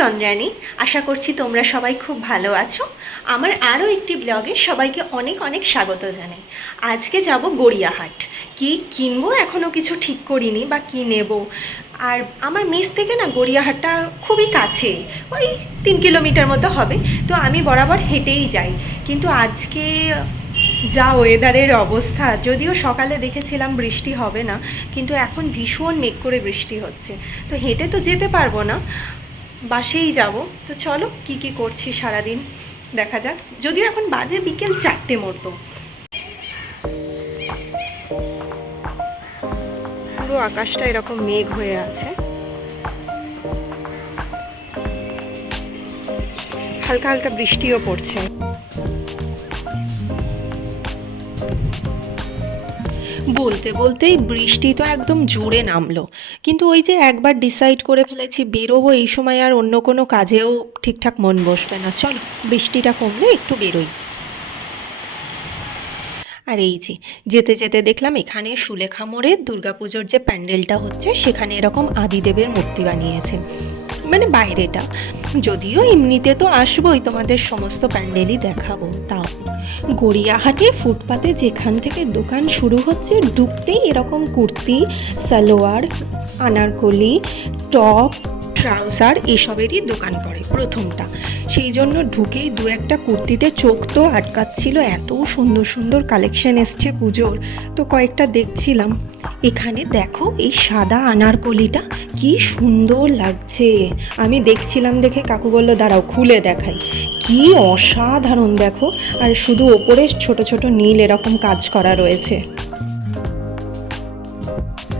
চন্দ্রানী, আশা করছি তোমরা সবাই খুব ভালো আছো। আমার আরও একটি ব্লগে সবাইকে অনেক অনেক স্বাগত জানাই। আজকে যাব গড়িয়াহাট। কি কিনবো এখনও কিছু ঠিক করিনি বা কি নেব? আর আমার মেস থেকে না গড়িয়াহাটটা খুবই কাছে, ওই তিন কিলোমিটার মতো হবে, তো আমি বরাবর হেঁটেই যাই। কিন্তু আজকে যা ওয়েদারের অবস্থা, যদিও সকালে দেখেছিলাম বৃষ্টি হবে না, কিন্তু এখন ভীষণ মেঘ করে বৃষ্টি হচ্ছে। তো হেঁটে তো যেতে পারব না। বাসেই যাব। তো চলো, কি কি করছি সারাদিন? দেখা যাক। যদিও এখন বাজে বিকেল চারটে মতো। পুরো আকাশটা এরকম মেঘ হয়ে আছে। হালকা হালকা বৃষ্টিও পড়ছে। বলতে বলতেই বৃষ্টি তো একদম জোরে নামলো। কিন্তু ওই যে একবার ডিসাইড করে ফেলেছি বেরোবো, এই সময় আর অন্য কোনো কাজেও ঠিকঠাক মন বসবে না। চলো, বৃষ্টিটা কমলে একটু বেরোই। আর এই যে, যেতে যেতে দেখলাম এখানে সুলেখা মোড়ে দুর্গাপুজোর যে প্যান্ডেলটা হচ্ছে, সেখানে এরকম আদিদেবের মূর্তি বানিয়েছে। মানে বাইরেটা। যদিও এমনিতে তো আসবোই, তোমাদের সমস্ত প্যান্ডেলই দেখাবো, তাও। গড়িয়াহাটে ফুটপাতে যেখান থেকে দোকান শুরু হচ্ছে, ঢুকতেই এরকম কুর্তি, সালোয়ার, আনারকলি, টপ, ট্রাউজার এসবেরই দোকান পড়ে প্রথমটা। সেই জন্য ঢুকেই দু একটা কুর্তিতে চোখ তো আটকাচ্ছিল, এত সুন্দর সুন্দর কালেকশন এসছে পুজোর। তো কয়েকটা দেখছিলাম। এখানে দেখো এই সাদা আনারকলিটা কি সুন্দর লাগছে। আমি দেখছিলাম দেখে কাকু বলল, দাঁড়াও, খুলে দেখাই। কি অসাধারণ দেখো। আর শুধু ওপরে ছোট ছোট নীল এরকম কাজ করা রয়েছে।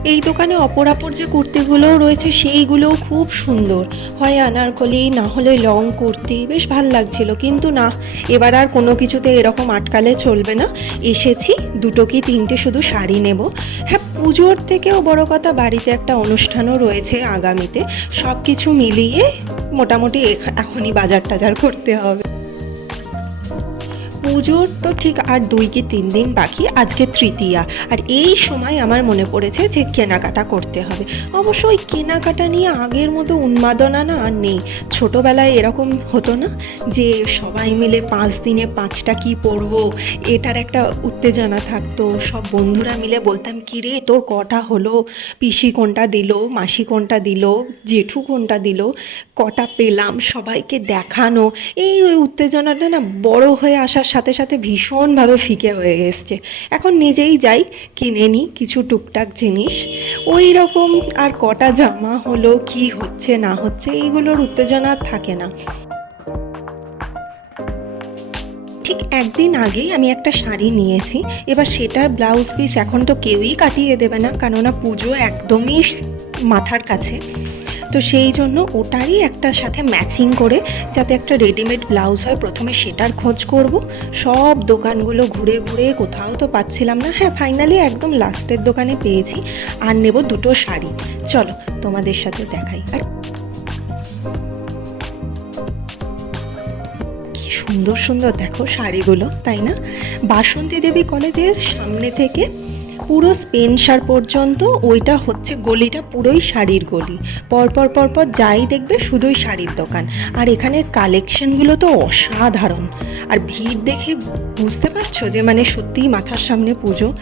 এই দোকানে অপরাপর যে কুর্তিগুলোও রয়েছে, সেইগুলোও খুব সুন্দর। হয় আনারকলি, না হলে লং কুর্তি, বেশ ভালো লাগছিল। কিন্তু না, এবার আর কোনো কিছুতে এরকম আটকালে চলবে না। এসেছি, দুটো কি তিনটে শুধু শাড়ি নেব। হ্যাঁ পুজোর থেকেও বড় কথা, বাড়িতে একটা অনুষ্ঠানও রয়েছে আগামীতে। সব কিছু মিলিয়ে মোটামুটি এখ- এখনই বাজার টাজার করতে হবে। পুজোর তো ঠিক আর দুই কি তিন দিন বাকি, আজকে তৃতীয়া। আর এই সময় আমার মনে পড়েছে যে কেনাকাটা করতে হবে। অবশ্য ওই কেনাকাটা নিয়ে আগের মতো উন্মাদনা না আর নেই। ছোটোবেলায় এরকম হতো না যে সবাই মিলে পাঁচ দিনে পাঁচটা কি পরবো, এটার একটা উত্তেজনা থাকতো। সব বন্ধুরা মিলে বলতাম কি রে তোর কটা হলো? পিসি কোনটা দিল? মাসি কোনটা দিল? জেঠু কোনটা দিল? কটা পেলাম সবাইকে দেখানো। এই ওই উত্তেজনাটা না বড় হয়ে আসার সাথে সাথে সাথে ভীষণভাবে ফিকে হয়ে এসছে। এখন নিজেই যাই, কিনে নিই কিছু টুকটাক জিনিস। ওই রকম আর কটা জামা হলো, কি হচ্ছে, না হচ্ছে, এইগুলোর উত্তেজনা থাকে না। ঠিক একদিন আগেই আমি একটা শাড়ি নিয়েছি। এবার সেটার ব্লাউজ পিস এখন তো কেউই কাটিয়ে দেবে না, কেননা পুজো একদমই মাথার কাছে। তো সেই জন্য ওটারই একটা সাথে ম্যাচিং করে যাতে একটা রেডিমেড ব্লাউজ হয়, প্রথমে সেটার খোঁজ করব। সব দোকানগুলো ঘুরে ঘুরে কোথাও তো পাচ্ছিলাম না। হ্যাঁ ফাইনালি একদম লাস্টের দোকানে পেয়েছি। আর নেব দুটো শাড়ি। চলো তোমাদের সাথে দেখাই। আর সুন্দর সুন্দর দেখো শাড়িগুলো, তাই না? বাসন্তী দেবী কলেজের সামনে থেকে পুরো স্পেনসার পর্যন্ত ওইটা হচ্ছে গলিটা পুরোই শাড়ির গলি। পরপর পরপর যাই দেখবে শুধুই শাড়ির দোকান। আর এখানের কালেকশনগুলো তো অসাধারণ। আর ভিড় দেখে বুঝতে পারছ যে মানে সত্যিই মাথার সামনে পুজো।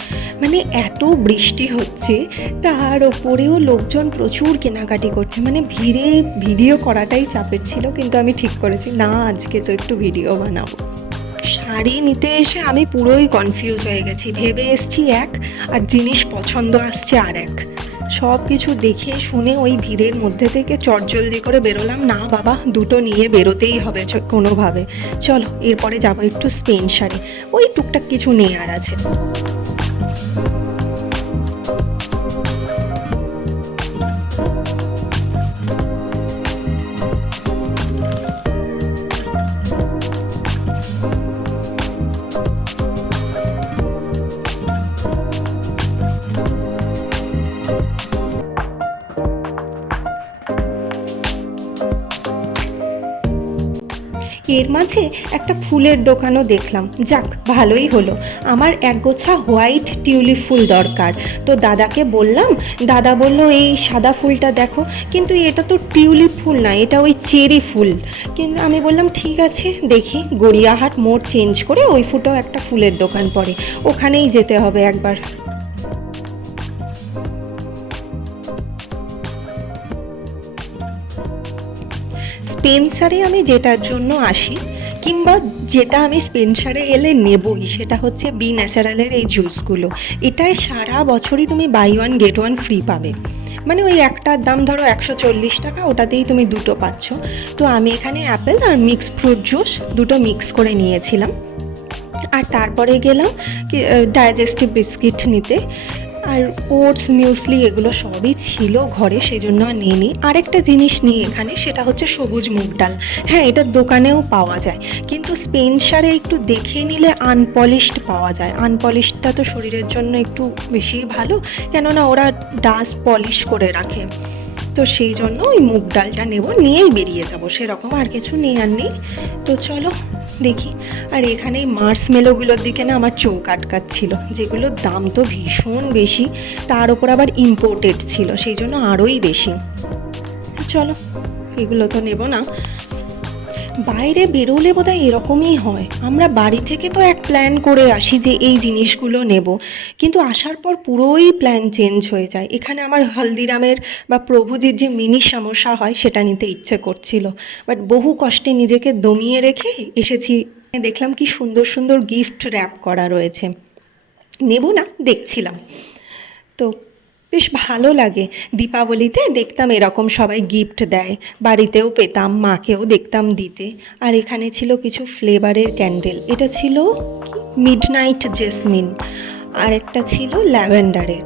মানে এত বৃষ্টি হচ্ছে, তার ওপরেও লোকজন প্রচুর কেনাকাটি করছে। মানে ভিড়ে ভিডিও করাটাই চাপের ছিল, কিন্তু আমি ঠিক করেছি, না, আজকে তো একটু ভিডিও বানাবো। শাড়ি নিতে এসে আমি পুরোই কনফিউজ হয়ে গেছি। ভেবে এসছি এক, আর জিনিস পছন্দ আসছে আর এক। সব কিছু দেখে শুনে ওই ভিড়ের মধ্যে থেকে চটজলদি করে বেরোলাম। না বাবা, দুটো নিয়ে বেরোতেই হবে কোনোভাবে। চলো, এরপরে যাব একটু স্পেন শাড়ি। ওই টুকটাক কিছু নেয়ার আছে। এর মাঝে একটা ফুলের দোকানও দেখলাম। যাক, ভালোই হলো। আমার এক গোছা হোয়াইট টিউলিপ ফুল দরকার। তো দাদাকে বললাম, দাদা বলল, এই সাদা ফুলটা দেখো। কিন্তু এটা তো টিউলিপ ফুল না, এটা ওই চেরি ফুল। কিন্তু আমি বললাম, ঠিক আছে, দেখি। গড়িয়াহাট মোড় চেঞ্জ করে ওই ফুটো একটা ফুলের দোকান পড়ে। ওখানেই যেতে হবে একবার। স্পেন্সারে আমি যেটার জন্য আসি, কিংবা যেটা আমি স্পেন্সারে এলে নেবই, সেটা হচ্ছে বি ন্যাচারালের এই জুসগুলো। এটায় সারা বছরই তুমি buy one, get one free পাবে। মানে ওই একটার দাম ধরো একশো চল্লিশ টাকা, ওটাতেই তুমি দুটো পাচ্ছ। তো আমি এখানে অ্যাপেল আর মিক্স ফ্রুট জুস দুটো মিক্স করে নিয়েছিলাম। আর তারপরে গেলাম ডাইজেস্টিভ বিস্কিট নিতে। আর ওটস, মিউসলি এগুলো সবই ছিল ঘরে সেই জন্য আর নিই আরেকটা জিনিস নিই এখানে, সেটা হচ্ছে সবুজ মুগ ডাল। হ্যাঁ এটা দোকানেও পাওয়া যায়। কিন্তু স্পেনসারে একটু দেখে নিলে আনপলিশড পাওয়া যায়। আনপলিশডটা তো শরীরের জন্য একটু বেশি ভালো, কেননা ওরা ডাস্ট পলিশ করে রাখে। তো সেই জন্য ওই মুগ ডালটা নেব, নিয়েই বেরিয়ে যাব। সেরকম আর কিছু নেই আর নেই। তো চলো দেখি। আর এখানে মার্স মেলোগুলোর দিকে না আমার চোখ আটকাচ্ছিল যেগুলোর দাম তো ভীষণ বেশি, তার ওপর আবার ইম্পোর্টেড ছিল, সেই জন্য আরোই বেশি। চলো, এগুলো তো নেব না। বাইরে বেরোলে বোধহয় এরকমই হয়। আমরা বাড়ি থেকে তো এক প্ল্যান করে আসি যে এই জিনিসগুলো নেব। কিন্তু আসার পর পুরোই প্ল্যান চেঞ্জ হয়ে যায়। এখানে আমার হলদিরামের বা প্রভুজির যে মিনি সমস্যা হয়, সেটা নিতে ইচ্ছে করছিল। বাট বহু কষ্টে নিজেকে দমিয়ে রেখে এসেছি। দেখলাম কি সুন্দর সুন্দর গিফট র্যাপ করা রয়েছে। নেব না, দেখছিলাম। তো বেশ ভালো লাগে। দীপাবলিতে দেখতাম এরকম সবাই গিফট দেয়। বাড়িতেও পেতাম, মাকেও দেখতাম দিতে। আর এখানে ছিল কিছু ফ্লেভারের ক্যান্ডেল এটা ছিল মিডনাইট জেসমিন আর একটা ছিল ল্যাভেন্ডারের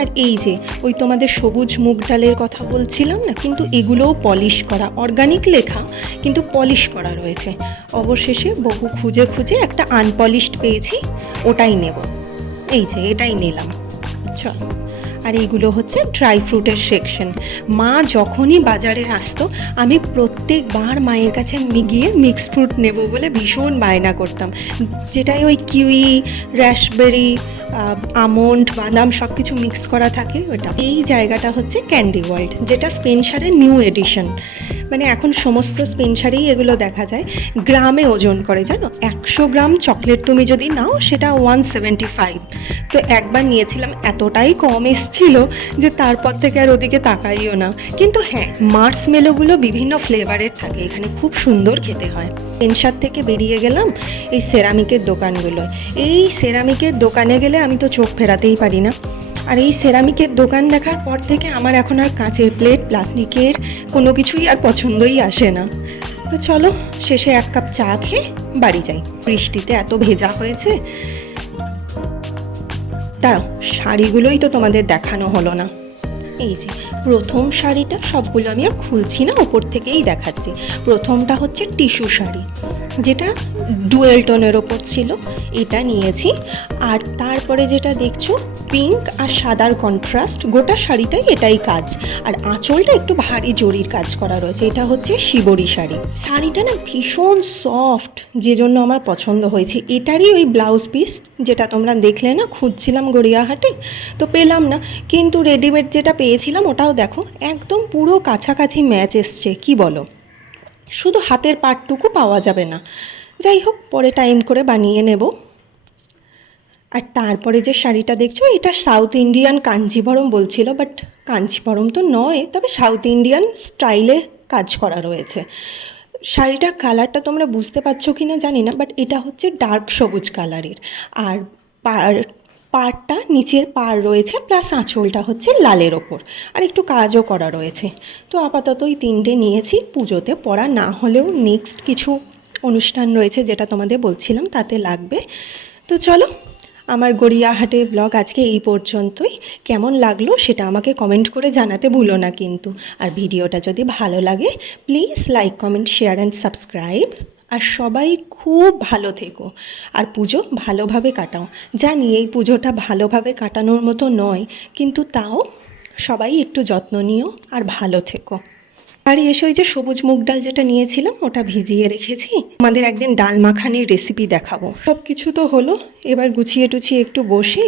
আর এই যে, ওই তোমাদের সবুজ মুগ ডালের কথা বলছিলাম না? কিন্তু এগুলোও পলিশ করা অর্গানিক লেখা, কিন্তু পলিশ করা রয়েছে। অবশেষে বহু খুঁজে খুঁজে একটা আনপলিশড পেয়েছি, ওটাই নেব। এই যে, এটাই নিলাম। আচ্ছা আর এইগুলো হচ্ছে ড্রাই ফ্রুটের সেকশন মা যখনই বাজারে আসতো, আমি প্রত্যেকবার মায়ের কাছে মি- গিয়ে মিক্স ফ্রুট নেব বলে ভীষণ বায়না করতাম। যেটাই ওই কিউই র্যাশবেরি আমন্ড বাদাম সব কিছু মিক্স করা থাকে, ওটা। এই জায়গাটা হচ্ছে ক্যান্ডি ওয়ার্ল্ড যেটা স্পেনসারের নিউ এডিশন মানে এখন সমস্ত স্পেনসারেই এগুলো দেখা যায়। গ্রামে ওজন করে, জানো? একশো গ্রাম চকলেট তুমি যদি নাও, সেটা ওয়ান সেভেন্টি ফাইভ তো একবার নিয়েছিলাম, এতটাই কম এসছিল যে তারপর থেকে আর ওদিকে তাকাইও না। কিন্তু হ্যাঁ মার্স মেলোগুলো বিভিন্ন ফ্লেভারের থাকে, এখানে খুব সুন্দর খেতে হয়। পেনসার থেকে বেরিয়ে গেলাম এই সেরামিকের দোকানগুলো এই সেরামিকের দোকানে গেলে আমি তো চোখ ফেরাতেই পারি না। আর এই সেরামিকের দোকান দেখার পর থেকে আমার এখন আর কাঁচের প্লেট, প্লাস্টিকের কোনো কিছুই আর পছন্দই আসে না। তো চলো, শেষে এক কাপ চা খেয়ে বাড়ি যাই। বৃষ্টিতে এত ভেজা হয়েছে। দাঁড়াও, শাড়িগুলোই তো তোমাদের দেখানো হলো না। এই যে, প্রথম শাড়িটা সবগুলো আমি আর খুলছি না, ওপর থেকেই দেখাচ্ছি। প্রথমটা হচ্ছে টিস্যু শাড়ি, যেটা ডুয়েল টোনের ওপর ছিল, এটা নিয়েছি। আর তারপরে যেটা দেখছ পিঙ্ক আর সাদার কন্ট্রাস্ট, গোটা শাড়িটাই এটাই কাজ। আর আঁচলটা একটু ভারী জরির কাজ করা রয়েছে, এটা হচ্ছে শিবরি শাড়ি। শাড়িটা না ভীষণ সফট যে জন্য আমার পছন্দ হয়েছে। এটারই ওই ব্লাউজ পিস যেটা তোমরা দেখলে না, খুঁজছিলাম গড়িয়াহাটে, তো পেলাম না। কিন্তু রেডিমেড যেটা পেয়েছিলাম, ওটাও দেখো, একদম পুরো কাছাকাছি ম্যাচ এসছে, কি বলো? শুধু হাতের পাটটুকু পাওয়া যাবে না। যাই হোক, পরে টাইম করে বানিয়ে নেব। আর তারপরে যে শাড়িটা দেখছ, এটা সাউথ ইন্ডিয়ান কাঞ্জিভরম বলছিল বাট কাঞ্জিভরম তো নয়, তবে সাউথ ইন্ডিয়ান স্টাইলে কাজ করা রয়েছে। শাড়িটার কালারটা তোমরা বুঝতে পারছ কি না জানি না বাট এটা হচ্ছে ডার্ক সবুজ কালারের আর পার, পাড়টা নিচের পাড় রয়েছে প্লাস আঁচলটা হচ্ছে লালের ওপর। আর একটু কাজও করা রয়েছে। তো আপাতত এই তিনটে নিয়েছি, পুজোতে পরা না হলেও নেক্সট কিছু অনুষ্ঠান রয়েছে যেটা তোমাদের বলছিলাম, তাতে লাগবে। তো চলো আমার গড়িয়াহাটের ব্লগ আজকে এই পর্যন্তই। কেমন লাগল সেটা আমাকে কমেন্ট করে জানাতে ভুলো না কিন্তু। আর ভিডিওটা যদি ভালো লাগে please like comment share and subscribe আর সবাই খুব ভালো থেকো। আর পুজো ভালোভাবে কাটাও। জানি এই পুজোটা ভালোভাবে কাটানোর মতো নয়, কিন্তু তাও সবাই একটু যত্ন নিও আর ভালো থেকো। বাড়ি এসে ওই যে সবুজ মুগ ডাল যেটা নিয়েছিলাম, ওটা ভিজিয়ে রেখেছি। আমাদের একদিন ডাল মাখানির রেসিপি দেখাবো। সব কিছু তো হলো, এবার গুছিয়ে টুছিয়ে একটু বসি।